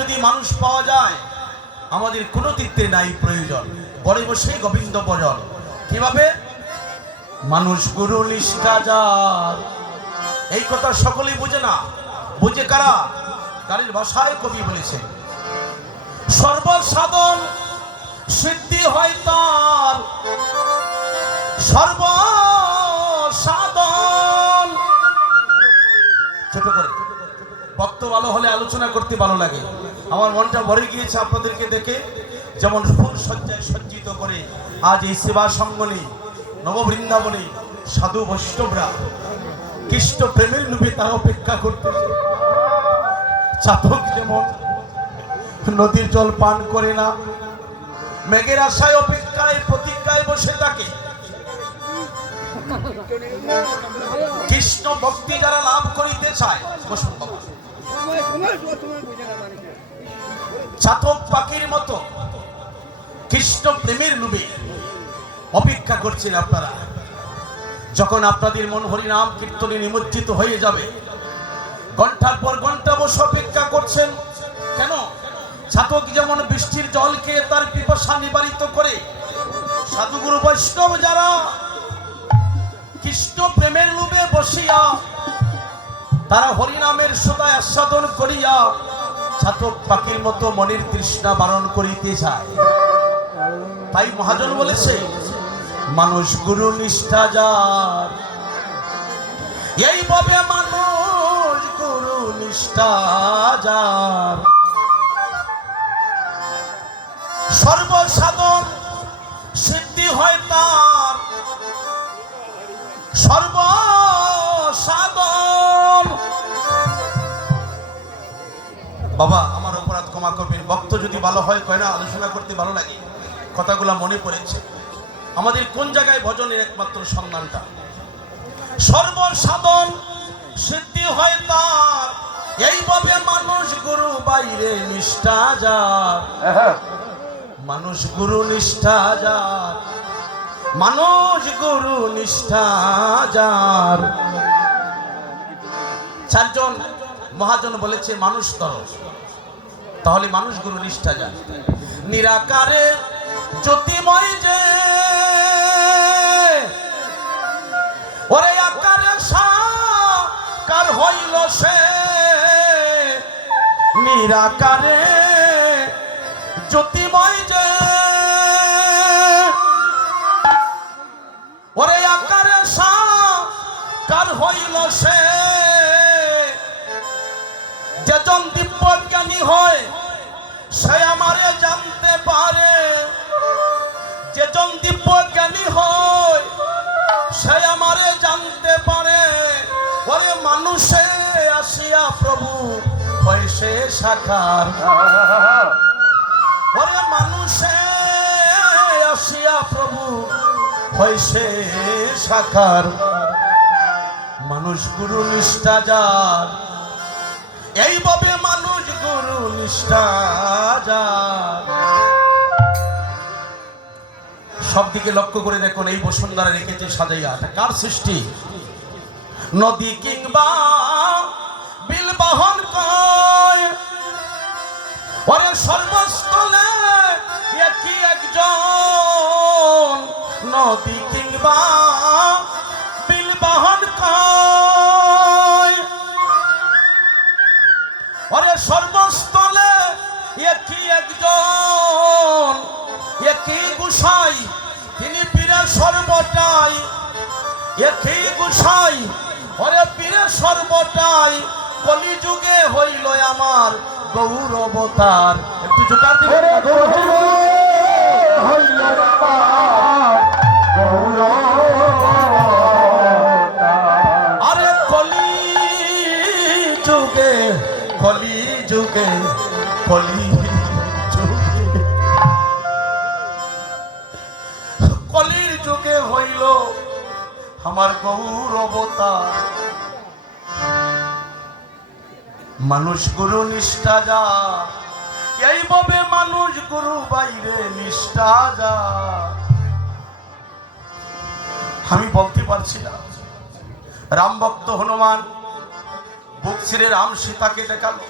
যদি মানুষ পাওয়া যায় আমাদের কোনো তীর্থে নাই প্রয়োজন, ঘরে বসে গোবিন্দ ভজন। কিভাবে? মানুষ গুরু নিষ্ঠা যার, এই কথা সকলেই বুঝে না। বুঝে কারা? গানের ভাষায় কবি বলেছেন, সর্বসাধন সিদ্ধি হয় তার, সর্বসাধন। ছোট করে বক্ত ভালো হলে আলোচনা করতে ভালো লাগে। আমার মনটা ভরে গিয়েছে আপনাদেরকে দেখে। যেমন ফুল সজ্জায় সজ্জিত করে আজ এই সেবা সঙ্গনে নববৃন্দাবনে সাধু বৈষ্ণবরা কৃষ্ণ প্রেমের লোভে তারা অপেক্ষা করতেছে। চাতক যেমন নদীর জল পান করে না, মেঘের আশায় অপেক্ষায় প্রতীক্ষায় বসে থাকে, কৃষ্ণ ভক্তি যারা লাভ করিতে চায়, চাতক পাখির মতো কৃষ্ণ প্রেমের লোভে অপেক্ষা করছেন আপনারা। যখন আপনাদের মন হরিনাম কীর্তনে নিমজ্জিত হয়ে যাবে, ঘন্টার পর ঘন্টা বসে অপেক্ষা করছেন। কেন? চাতক যেমন বৃষ্টির জলকে তার পিপাসা নিবারিত করে, সাধুগুরু বৈষ্ণব যারা কৃষ্ণ প্রেমের লোভে বসিয়া তারা হরিনামের সদায় আস্বাদন করিয়া চাতক পাখির মতো মনের তৃষ্ণা বারণ করিতে চায়। তাই মহাজন বলেছে, মানুষ গুরু নিষ্ঠা যার, এইভাবে মানুষ গুরু নিষ্ঠা যার, সর্বসাধন সিদ্ধি হয় তার, সর্বসাধন। বাবা আমার অপরাধ ক্ষমা করবেন, ভক্ত যদি ভালো হয় কয় না আলোচনা করতে ভালো লাগে, কথাগুলো মনে পড়েছে। আমাদের কোন জায়গায় ভজনের একমাত্র সন্ধানটা? সর্বসাধন সিদ্ধি হয় তার, এইভাবে মানুষ গুরু বাইরে নিষ্ঠা যার, মানুষ গুরু নিষ্ঠা যার, মানুষ গুরু নিষ্ঠা যার। চারজন মহাজন বলেছে মানুষ তর, তাহলে মানুষ গুরু নিষ্ঠা যার। নিরাকারে জ্যোতিময় যে, ওরে আকারে সাকার হইল সে, নিরাকারে জ্যোতিময় যে, ওরে আকারে সাকার হইল সে। যেজন দিব্য জ্ঞানী হয় সে আমারে জানতে পারে, যেজন দিব্য জ্ঞানী হয় সে আমারে জানতে পারে। ওরে মানুষে আসিয়া প্রভু হয় সে সাকার, ওরে মানুষে আসিয়া প্রভু হয় সে সাকার। মানুষ গুরু নিষ্ঠা যার, এইভাবে মানুষ গুরু নিষ্ঠা যার। সব দিকে লক্ষ্য করে দেখুন, এই বসুন্ধরা রেখেছে সাজাইয়া। কার সৃষ্টি? নদী কিংবা বিল বাহন কয়, ওরে সর্বস্থলে একই একজন। নদী কিংবা বিল বাহন কয়, ওরে সর্বস্থলে একই একজন। একই গুসাই তিনি পীরের সর্বটাই, একই গুসাই ওরে পীরের সর্বটাই। কলিযুগে হইল আমার গৌর অবতার। একটু জোকার দিবেন। হইল আমার গৌর অবতার, আরে কলি যুগে, কলি যুগে, কলি কলির যুগে হইল আমার গৌর অবতার। মানুষ গুরু নিষ্ঠা যার, এইভাবে মানুষ গুরু বাইরে নিষ্ঠা যার। আমি বলতে পারছি না, রাম ভক্ত হনুমান বুক ছিঁড়ে রাম সীতাকে দেখালো,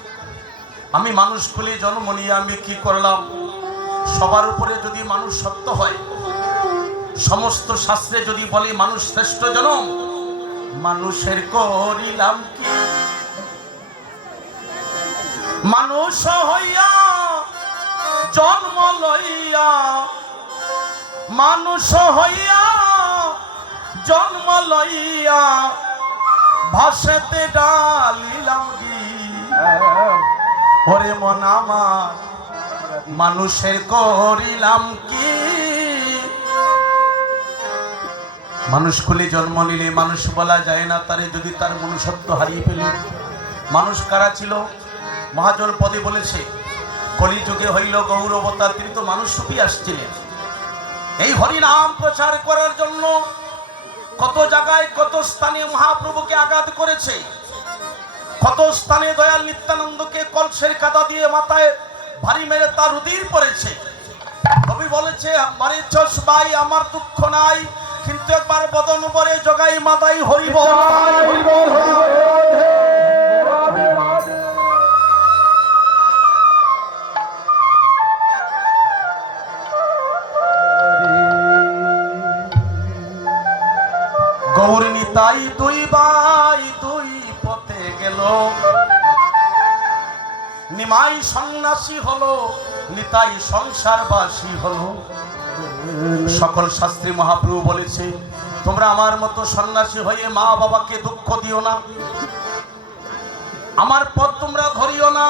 আমি মানুষ খুলে জন্ম নিয়ে আমি কি করলাম? সবার উপরে যদি মানুষ সত্য হয়, সমস্ত শাস্ত্রে যদি বলে মানুষ শ্রেষ্ঠ জনম, মানুষের করিলাম কি? মানুষ হইয়া জন্ম লইয়া, মানুষ হইয়া জন্ম লইয়া ভাসেতে ডালিলাম কি? ওরে মন আমার মানুষের করিলাম কি? মানুষ খুলে জন্ম নিলে মানুষ বলা যায় না তারে, যদি তার মনুষ্যত্ব হারিয়ে ফেলে। মানুষ কারা ছিল? মহাজন পদে বলেছে কলিযুগে হইল গৌরবতা, তিনি তো মানুষ রূপী আসছিলেন এই হরিনাম প্রচার করার জন্য। কত জায়গায় কত স্থানে মহাপ্রভুকে আঘাত করেছে, কত স্থানে দয়াল নিত্যানন্দকে কলসের কাদা দিয়ে মাথায় ভারী মেরে তার উদির পড়েছে। কবি বলেছে মারে চোষ ভাই আমার দুঃখ নাই, কিন্তু একবার বদন পরে জগাই মাতাই হরিবল হরিবল গৌর নিতাই দুই ভাই দুই পথে গেল, নিমাই সন্ন্যাসী হলো, নিতাই সংসারবাসী হলো। সকল শাস্ত্রী মহাপ্রভু বলেছে তোমরা আমার মতো সন্ন্যাসী হয়ে মা বাবাকে দুঃখ দিও না, আমার পথ তোমরা ধরিও না,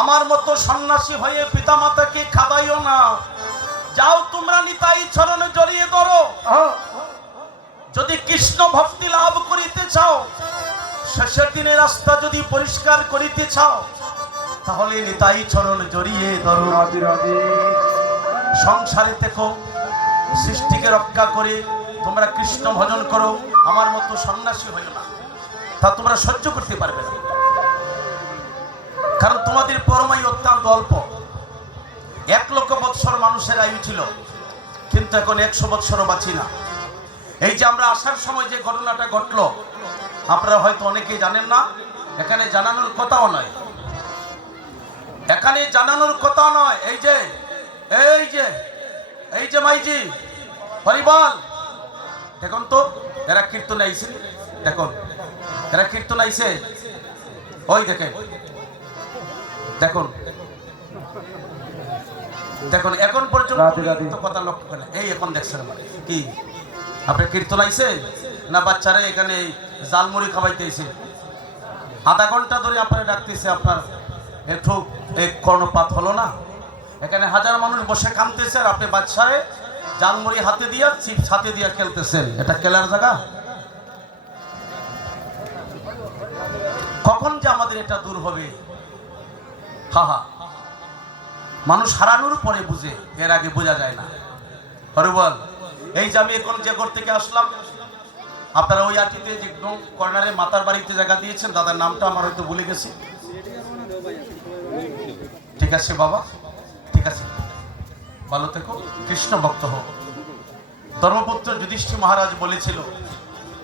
আমার মতো সন্ন্যাসী হয়ে পিতা মাতাকে খাদাইও না। যাও তোমরা নিতাই চরণে জড়িয়ে ধরো। যদি কৃষ্ণ ভক্তি লাভ করিতে চাও, শেষের দিনে রাস্তা যদি পরিষ্কার করিতে চাও, তাহলে নিতাই চরণ জড়িয়ে ধরো। সংসারে থেকো, সৃষ্টিকে রক্ষা করে তোমরা কৃষ্ণ ভজন করো, আমার মতো সন্ন্যাসী হইও না। তা তোমরা সহ্য করতে পারবে না, কারণ তোমাদের পরমায়ু অত্যন্ত অল্প। 1,00,000 বৎসর মানুষের আয়ু ছিল, কিন্তু এখন 100 বৎসরও বাঁচি না। এই যে আমরা আসার সময় যে ঘটনাটা ঘটলো, আপনারা হয়তো অনেকেই জানেন না, এখানে জানানোর কথাও নয়, এখানে জানানোর কথা নয়। এই যে এই যে এই যে মাইজি হরিবল, দেখুন তো এরা কীর্তন আইছে, দেখুন এরা কীর্তন আইছে, ওই দেখেন দেখুন দেখুন এখন পর্যন্ত কথা লক্ষ্য করেন। এই এখন দেখছেন কি আপনার কীর্তন আইছে না বাচ্চারা এখানে জালমুড়ি খাওয়াইতেছে? আধা ঘন্টা ধরে আপনারা ডাকতেছে, আপনার একটু এক কর্ণপাত হলো না? এখানে হাজার মানুষ বসে কাঁদতেছে, আর আপনি বাচ্চারে জালমুড়ি হাতে দিয়া চিপস হাতে দিয়া খেলতেছেন। এটা খেলার জায়গা? কখন যে আমাদের এটা দূর হবে? হা হা, মানুষ হারানোর পরে বুঝে, এর আগে বোঝা যায় না। হরিবল। এই যে আমি এখন যে ঘর থেকে আসলাম, আপনারা ওই আটিতে যে কর্নারে মাতার বাড়িতে জায়গা দিয়েছেন, দাদার নামটা আমার হয়তো ভুলে গেছি। ঠিক আছে বাবা, ঠিক আছে, ভালো থেকো, কৃষ্ণ ভক্ত হোক। ধর্মপুত্র যুধিষ্ঠির মহারাজ বলেছিল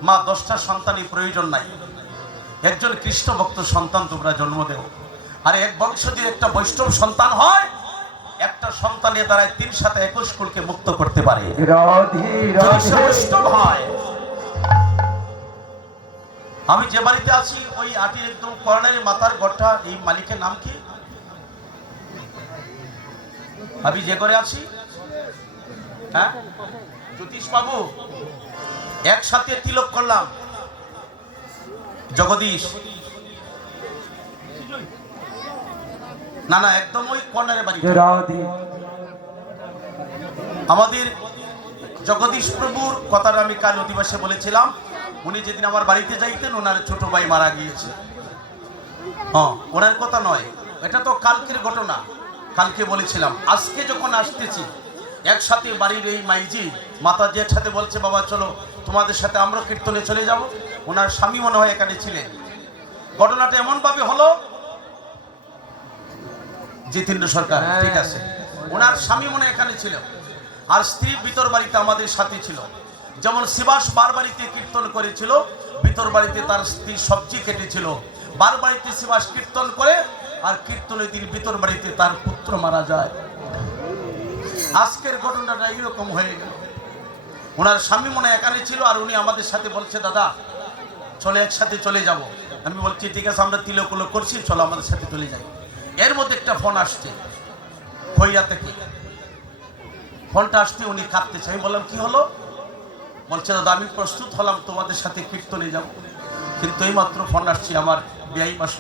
মা 10টা সন্তানই প্রয়োজন নাই, একজন কৃষ্ণ ভক্ত সন্তান তোমরা জন্ম দেও। আর এক বংশ যদি একটা বৈষ্ণব সন্তান হয়, একটা সন্তানের দ্বারা 3/21 কুলকে মুক্ত করতে পারে। আমি যে বাড়িতে আছি ওই আটির একদম কর্নারে মাতার ঘরটা, এই মালিকের নাম কি? আমি যে ঘরে আছি, হ্যাঁ জ্যোতিষ বাবু, একসাথে তিলক করলাম। জগদীশ না না, একদম ওই কর্নারে বাড়ি। আমাদের জগদীশ প্রভুর কথাটা আমি কাল অধিবাসে বলেছিলাম। উনি যেদিন আমার বাড়িতে যাইতেন, ওনার ছোট ভাই মারা গিয়েছে। হ্যাঁ, ওনার কথা নয়, এটা তো কালকের ঘটনা, কালকে বলেছিলাম। আজকে যখন আসতেছি একসাথে বাড়ির এই মাইজি মাতা যে সাথে বলছে বাবা চলো তোমাদের সাথে আমরা কীর্তনে চলে যাব। ওনার স্বামী মনে হয় এখানে ছিলেন। ঘটনাটা এমন ভাবে হলো, জিতেন্দ্র সরকার, ঠিক আছে, ওনার স্বামী মনে এখানে ছিল, আর স্ত্রী ভিতর বাড়িতে আমাদের সাথে ছিল। যেমন শিবাস বার বাড়িতে কীর্তন করেছিল, ভিতর বাড়িতে তার স্ত্রী সবজি কেটেছিল। বার বাড়িতে শিবাস কীর্তন করে আর কীর্তনের দিন ভিতর বাড়িতে তার পুত্র মারা যায়। আজকের ঘটনাটা এইরকম হয়ে গেল। ওনার স্বামী মনে একানে ছিল, আর উনি আমাদের সাথে বলছে দাদা চলে একসাথে চলে যাব। আমি বলছি ঠিক আছে, আমরা তিলক করছি, চলো আমাদের সাথে চলে যাই। এর মধ্যে একটা ফোন আসছে খৈরা থেকে। ফোনটা আসতে উনি কাঁদতেছে। আমি বললাম কি হলো? বলছে দাদা আমি প্রস্তুত হলাম তোমাদের সাথে কীর্তনে যাব, কিন্তু এইমাত্র ফোন আসছে আমার বেয়াই